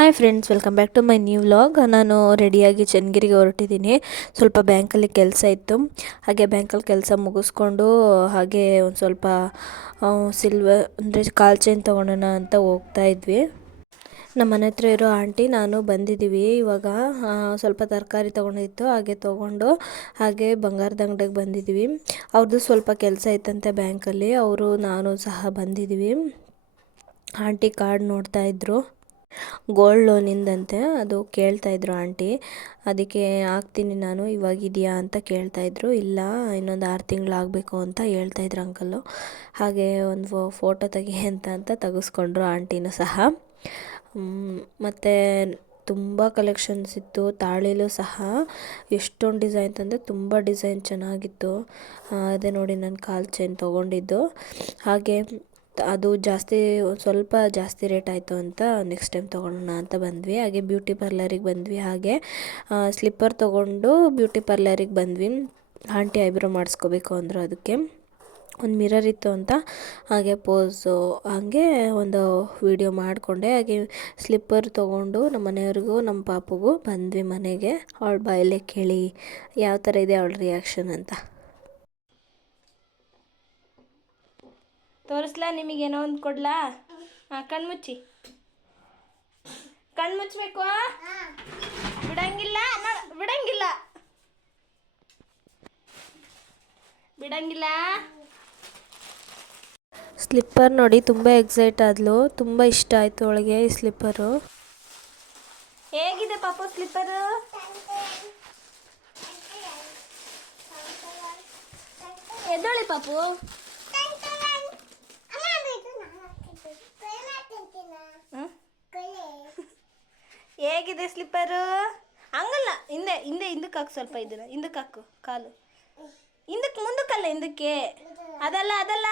Hi friends, welcome back to my new vlog. ನಾನು ರೆಡಿಯಾಗಿ ಚನ್ನಗಿರಿಗೆ ಹೊರಟಿದ್ದೀನಿ. ಸ್ವಲ್ಪ ಬ್ಯಾಂಕಲ್ಲಿ ಕೆಲಸ ಇತ್ತು. ಹಾಗೆ ಬ್ಯಾಂಕಲ್ಲಿ ಕೆಲಸ ಮುಗಿಸ್ಕೊಂಡು ಹಾಗೆ ಒಂದು ಸ್ವಲ್ಪ ಸಿಲ್ವರ್ ಅಂದರೆ ಕಾಲ್ ಚೈನ್ ತೊಗೊಳೋಣ ಅಂತ ಹೋಗ್ತಾ ಇದ್ವಿ. ನಮ್ಮ ಮನೆ ಹತ್ರ ಇರೋ ಆಂಟಿ ನಾನು ಬಂದಿದ್ದೀವಿ. ಇವಾಗ ಸ್ವಲ್ಪ ತರಕಾರಿ ತೊಗೊಂಡಿತ್ತು, ಹಾಗೆ ತೊಗೊಂಡು ಹಾಗೆ ಬಂಗಾರದ ಅಂಗಡಿಗೆ ಬಂದಿದ್ದೀವಿ. ಅವ್ರದ್ದು ಸ್ವಲ್ಪ ಕೆಲಸ ಇತ್ತಂತೆ ಬ್ಯಾಂಕಲ್ಲಿ. ಅವರು ನಾನು ಸಹ ಬಂದಿದ್ದೀವಿ. ಆಂಟಿ ಕಾರ್ಡ್ ನೋಡ್ತಾ ಇದ್ರು. ಗೋಲ್ಡ್ ಲೋನಿಂದಂತೆ ಅದು ಕೇಳ್ತಾಯಿದ್ರು ಆಂಟಿ. ಅದಕ್ಕೆ ಹಾಕ್ತೀನಿ ನಾನು, ಇವಾಗಿದೆಯಾ ಅಂತ ಕೇಳ್ತಾಯಿದ್ರು. ಇಲ್ಲ, ಇನ್ನೊಂದು 6 ತಿಂಗಳಾಗಬೇಕು ಅಂತ ಹೇಳ್ತಾಯಿದ್ರು ಅಂಕಲ್ಲು. ಹಾಗೆ ಒಂದು ಫೋಟೋ ತೆಗಿ ಅಂತ ತೆಗೆಸ್ಕೊಂಡ್ರು ಆಂಟಿನೂ ಸಹ. ಮತ್ತು ತುಂಬ ಕಲೆಕ್ಷನ್ಸ್ ಇತ್ತು. ತಾಳಿಲೂ ಸಹ ಎಷ್ಟೊಂದು ಡಿಸೈನ್ ಅಂದರೆ ತುಂಬ ಡಿಸೈನ್ ಚೆನ್ನಾಗಿತ್ತು. ಅದೇ ನೋಡಿ ನಾನು ಕಾಲ್ ಚೈನ್ ತೊಗೊಂಡಿದ್ದು. ಹಾಗೆ ಅದು ಸ್ವಲ್ಪ ಜಾಸ್ತಿ ರೇಟ್ ಆಯಿತು ಅಂತ ನೆಕ್ಸ್ಟ್ ಟೈಮ್ ತೊಗೊಳ್ಳೋಣ ಅಂತ ಬಂದ್ವಿ. ಹಾಗೆ ಬ್ಯೂಟಿ ಪಾರ್ಲರಿಗೆ ಬಂದ್ವಿ. ಹಾಗೆ ಸ್ಲಿಪ್ಪರ್ ತೊಗೊಂಡು ಬ್ಯೂಟಿ ಪಾರ್ಲರಿಗೆ ಬಂದ್ವಿ. ಆಂಟಿ ಐಬ್ರೋ ಮಾಡಿಸ್ಕೋಬೇಕು ಅಂದರು. ಅದಕ್ಕೆ ಒಂದು ಮಿರರ್ ಇತ್ತು ಅಂತ ಹಾಗೆ ಪೋಸು ಹಾಗೆ ಒಂದು ವಿಡಿಯೋ ಮಾಡಿಕೊಂಡೆ. ಹಾಗೆ ಸ್ಲಿಪ್ಪರ್ ತೊಗೊಂಡು ನಮ್ಮ ಮನೆಯವ್ರಿಗೂ ನಮ್ಮ ಪಾಪುಗೂ ಬಂದ್ವಿ ಮನೆಗೆ. ಅವಳ ಬಾಯಲ್ಲೇ ಕೇಳಿ ಯಾವ ಥರ ಇದೆ ಅವಳ ರಿಯಾಕ್ಷನ್ ಅಂತ. ತೋರಿಸ್ಲಾ ನಿಮಗೇನೋ ಒಂದು ಕೊಡ್ಲಾ? ಕಣ್ಮುಚ್ಚಿ, ಕಣ್ಮುಚ್ಚಬೇಕು, ಬಿಡಂಗಿಲ್ಲ ಬಿಡಂಗಿಲ್ಲ ಬಿಡಂಗಿಲ್ಲ. ಸ್ಲಿಪ್ಪರ್ ನೋಡಿ ತುಂಬ ಎಕ್ಸೈಟ್ ಆದ್ಲು. ತುಂಬ ಇಷ್ಟ ಆಯಿತು ಅವಳಿಗೆ ಈ ಸ್ಲಿಪ್ಪರು. ಹೇಗಿದೆ ಪಾಪು ಸ್ಲಿಪ್ಪರು? ಎದ್ದೊಳಿ ಪಾಪು. ಹೇಗಿದೆ ಸ್ಲಿಪ್ಪರು? ಹಂಗಲ್ಲ, ಹಿಂದಕ್ಕೆ ಹಾಕು, ಸ್ವಲ್ಪ ಇದನ್ನ ಹಿಂದಕ್ಕೆ ಹಾಕು, ಕಾಲು ಮುಂದಕ್ಕಲ್ಲ, ಹಿಂದಕ್ಕೆ. ಅದಲ್ಲ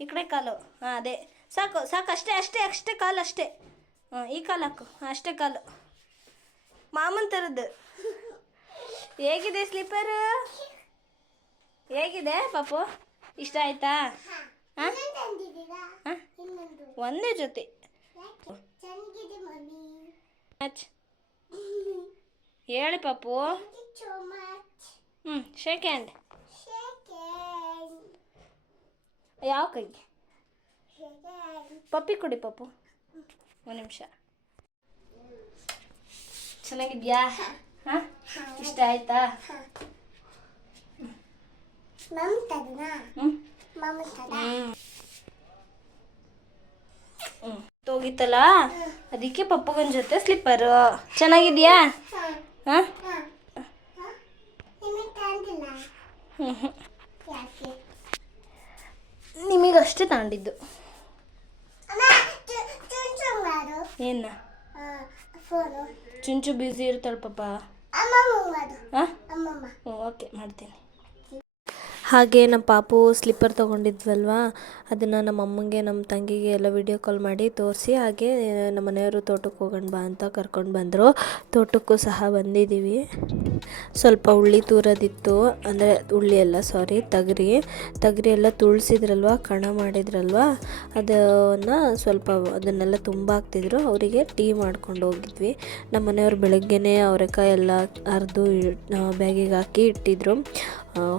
ಈ ಕಡೆ ಕಾಲು. ಅದೇ ಸಾಕು ಅಷ್ಟೇ ಕಾಲು ಅಷ್ಟೇ. ಈ ಕಾಲು ಹಾಕು, ಅಷ್ಟೇ ಕಾಲು, ಮಾಮೂನ್ ಥರದ್ದು. ಹೇಗಿದೆ ಸ್ಲಿಪ್ಪರು? ಹೇಗಿದೆ ಪಾಪು? ಇಷ್ಟ ಆಯ್ತಾ? ಒಂದೇ ಜೊತೆ ಹೇಳಿ ಪಾಪು. Shake hand. ಯಾವ ಕೈ? ಪಪ್ಪಿ ಕೊಡಿ ಪಾಪು. ಒಂದು ನಿಮಿಷ. ಚೆನ್ನಾಗಿದ್ಯಾ? ಇಷ್ಟ ಆಯ್ತಾ? ಹೋಗಿತ್ತಲ್ಲ, ಅದಕ್ಕೆ ಪಪ್ಪಗನ ಜೊತೆ ಸ್ಲಿಪ್ಪರು. ಚೆನ್ನಾಗಿದ್ಯಾ? ನಿಮಗಷ್ಟೇ ತಗೊಂಡಿದ್ದು. ಏನ ಚುಂಚು ಬ್ಯುಸಿ ಇರ್ತಾಳೆ ಪಾಪ. ಓಕೆ, ಮಾಡ್ತೀನಿ. ಹಾಗೆ ನಮ್ಮ ಪಾಪು ಸ್ಲಿಪ್ಪರ್ ತೊಗೊಂಡಿದ್ವಲ್ವ, ಅದನ್ನು ನಮ್ಮ ಅಮ್ಮಂಗೆ ನಮ್ಮ ತಂಗಿಗೆ ಎಲ್ಲ ವಿಡಿಯೋ ಕಾಲ್ ಮಾಡಿ ತೋರಿಸಿ, ಹಾಗೆ ನಮ್ಮ ಮನೆಯವರು ತೋಟಕ್ಕೆ ಹೋಗೋಣ ಬಾ ಅಂತ ಕರ್ಕೊಂಡು ಬಂದರು. ತೋಟಕ್ಕೂ ಸಹ ಬಂದಿದ್ದೀವಿ. ಸ್ವಲ್ಪ ಉಳ್ಳಿ ತೂರೋದಿತ್ತು, ಅಂದರೆ ತಗರಿ ಎಲ್ಲ ತುಳಿಸಿದ್ರಲ್ವ, ಕಣ ಮಾಡಿದ್ರಲ್ವ, ಅದನ್ನೆಲ್ಲ ತುಂಬ ಹಾಕ್ತಿದ್ರು. ಅವರಿಗೆ ಟೀ ಮಾಡ್ಕೊಂಡು ಹೋಗಿದ್ವಿ. ನಮ್ಮ ಮನೆಯವ್ರು ಬೆಳಗ್ಗೆನೇ ಅವರೆಕಾಯಿ ಎಲ್ಲ ಅರ್ದು ಬ್ಯಾಗಿಗೆ ಹಾಕಿ ಇಟ್ಟಿದ್ರು.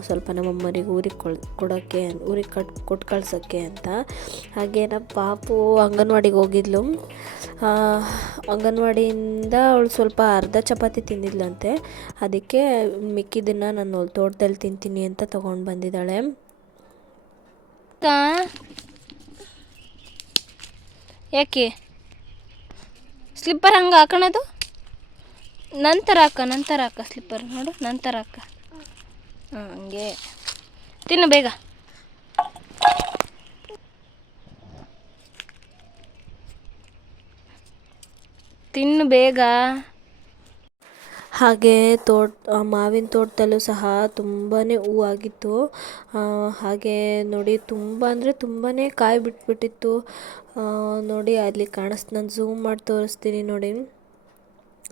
ಸ್ವಲ್ಪ ನಮ್ಮಮ್ಮರಿಗೆ ಊರಿಗೆ ಕೊಟ್ಟು ಕಳ್ಸೋಕ್ಕೆ ಅಂತ. ಹಾಗೆ ನಮ್ಮ ಪಾಪು ಅಂಗನವಾಡಿಗೆ ಹೋಗಿದ್ಲು. ಅಂಗನವಾಡಿಯಿಂದ ಅವಳು ಸ್ವಲ್ಪ ಅರ್ಧ ಚಪಾತಿ ತಿಂದಿದ್ಲಂತೆ. ಅದಕ್ಕೆ ಮಿಕ್ಕಿದ್ದನ್ನು ನಾನು ತೋಟದಲ್ಲಿ ತಿಂತೀನಿ ಅಂತ ತೊಗೊಂಡು ಬಂದಿದ್ದಾಳೆ. ಯಾಕೆ ಸ್ಲಿಪ್ಪರ್ ಹಂಗೆ ಹಾಕೋಣದು? ನಂತರ ಹಾಕ ಸ್ಲಿಪ್ಪರ್, ನೋಡು, ನಂತರ ಹಾಕ. ಹಂಗೆ ತಿನ್ನು ಬೇಗ. ಹಾಗೆ ಮಾವಿನ ತೋಟದಲ್ಲೂ ಸಹ ತುಂಬಾ ಹೂವಾಗಿತ್ತು. ಹಾಗೆ ನೋಡಿ, ತುಂಬ ಅಂದರೆ ತುಂಬಾ ಕಾಯಿ ಬಿಟ್ಬಿಟ್ಟಿತ್ತು. ನೋಡಿ ಅಲ್ಲಿ ಕಾಣಿಸ್ತು, ನಾನು ಝೂಮ್ ಮಾಡಿ ತೋರಿಸ್ತೀನಿ ನೋಡಿ.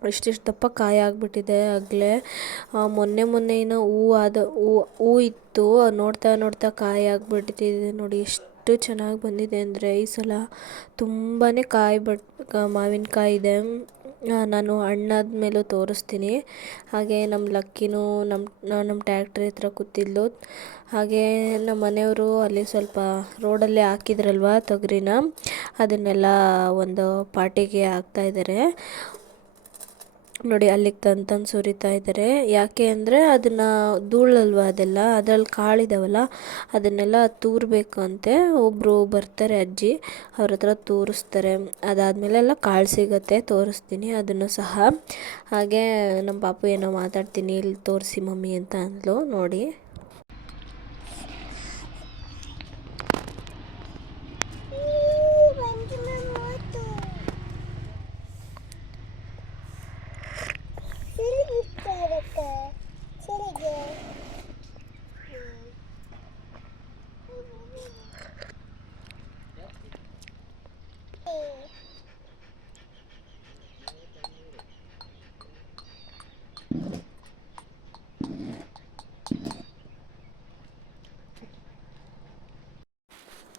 ಇಷ್ಟಿಷ್ಟು ದಪ್ಪ ಕಾಯಿ ಆಗಿಬಿಟ್ಟಿದೆ ಆಗಲೇ. ಮೊನ್ನೆ ಹೂ ಇತ್ತು, ನೋಡ್ತಾ ಕಾಯಿ ಆಗಿಬಿಟ್ಟಿದೆ ನೋಡಿ. ಎಷ್ಟು ಎಷ್ಟು ಚೆನ್ನಾಗಿ ಬಂದಿದೆ ಅಂದರೆ ಈ ಸಲ ತುಂಬಾ ಮಾವಿನಕಾಯಿ ಇದೆ. ನಾನು ಹಣ್ಣಾದ ಮೇಲೂ ತೋರಿಸ್ತೀನಿ. ಹಾಗೆ ನಮ್ಮ ಲಕ್ಕಿನೂ ನಮ್ಮ ಟ್ಯಾಕ್ಟ್ರಿ ಹತ್ರ ಕೂತಿದ್ಲು. ಹಾಗೆ ನಮ್ಮ ಮನೆಯವರು ಅಲ್ಲಿ ಸ್ವಲ್ಪ ರೋಡಲ್ಲೇ ಹಾಕಿದ್ರಲ್ವ ತೊಗರಿನ, ಅದನ್ನೆಲ್ಲ ಒಂದು ಪಾಟಿಗೆ ಹಾಕ್ತಾಯಿದ್ದಾರೆ. ನೋಡಿ ಅಲ್ಲಿಗೆ ತಂದು ಸುರಿತಾ ಇದ್ದಾರೆ. ಯಾಕೆ ಅಂದರೆ ಅದನ್ನು ಧೂಳಲ್ವ ಅದೆಲ್ಲ, ಅದ್ರಲ್ಲಿ ಕಾಳಿದಾವಲ್ಲ ಅದನ್ನೆಲ್ಲ ತೂರಬೇಕು ಅಂತೆ. ಒಬ್ಬರು ಬರ್ತಾರೆ ಅಜ್ಜಿ, ಅವ್ರ ಹತ್ರ ತೋರಿಸ್ತಾರೆ. ಅದಾದಮೇಲೆ ಎಲ್ಲ ಕಾಳು ಸಿಗುತ್ತೆ, ತೋರಿಸ್ತೀನಿ ಅದನ್ನು ಸಹ. ಹಾಗೆ ನಮ್ಮ ಪಾಪು ಏನೋ ಮಾತಾಡ್ತೀನಿ ಇಲ್ಲಿ ತೋರಿಸಿ ಮಮ್ಮಿ ಅಂತ ಅಂದ್ಲು. ನೋಡಿ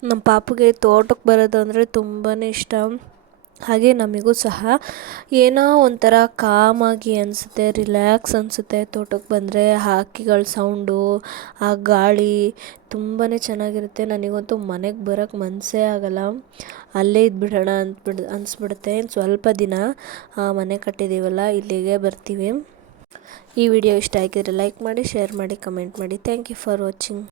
ನಮ್ಮ ಪಾಪುಗೆ ತೋಟಕ್ಕೆ ಬರೋದು ಅಂದರೆ ತುಂಬಾ ಇಷ್ಟ. ಹಾಗೆ ನಮಗೂ ಸಹ ಏನೋ ಒಂಥರ ಕಾಮಾಗಿ ಅನಿಸುತ್ತೆ, ರಿಲ್ಯಾಕ್ಸ್ ಅನಿಸುತ್ತೆ ತೋಟಕ್ಕೆ ಬಂದರೆ. ಹಕ್ಕಿಗಳ ಸೌಂಡು, ಆ ಗಾಳಿ ತುಂಬಾ ಚೆನ್ನಾಗಿರುತ್ತೆ. ನನಗಂತೂ ಮನೆಗೆ ಬರೋಕ್ಕೆ ಮನಸ್ಸೇ ಆಗೋಲ್ಲ, ಅಲ್ಲೇ ಇದ್ಬಿಡೋಣ ಅನಿಸ್ಬಿಡುತ್ತೆ. ಇನ್ನು ಸ್ವಲ್ಪ ದಿನ ಮನೆ ಕಟ್ಟಿದ್ದೀವಲ್ಲ, ಇಲ್ಲಿಗೆ ಬರ್ತೀವಿ. ಈ ವಿಡಿಯೋ ಇಷ್ಟ ಆಗಿದ್ರೆ ಲೈಕ್ ಮಾಡಿ, ಶೇರ್ ಮಾಡಿ, ಕಮೆಂಟ್ ಮಾಡಿ. Thank you for watching.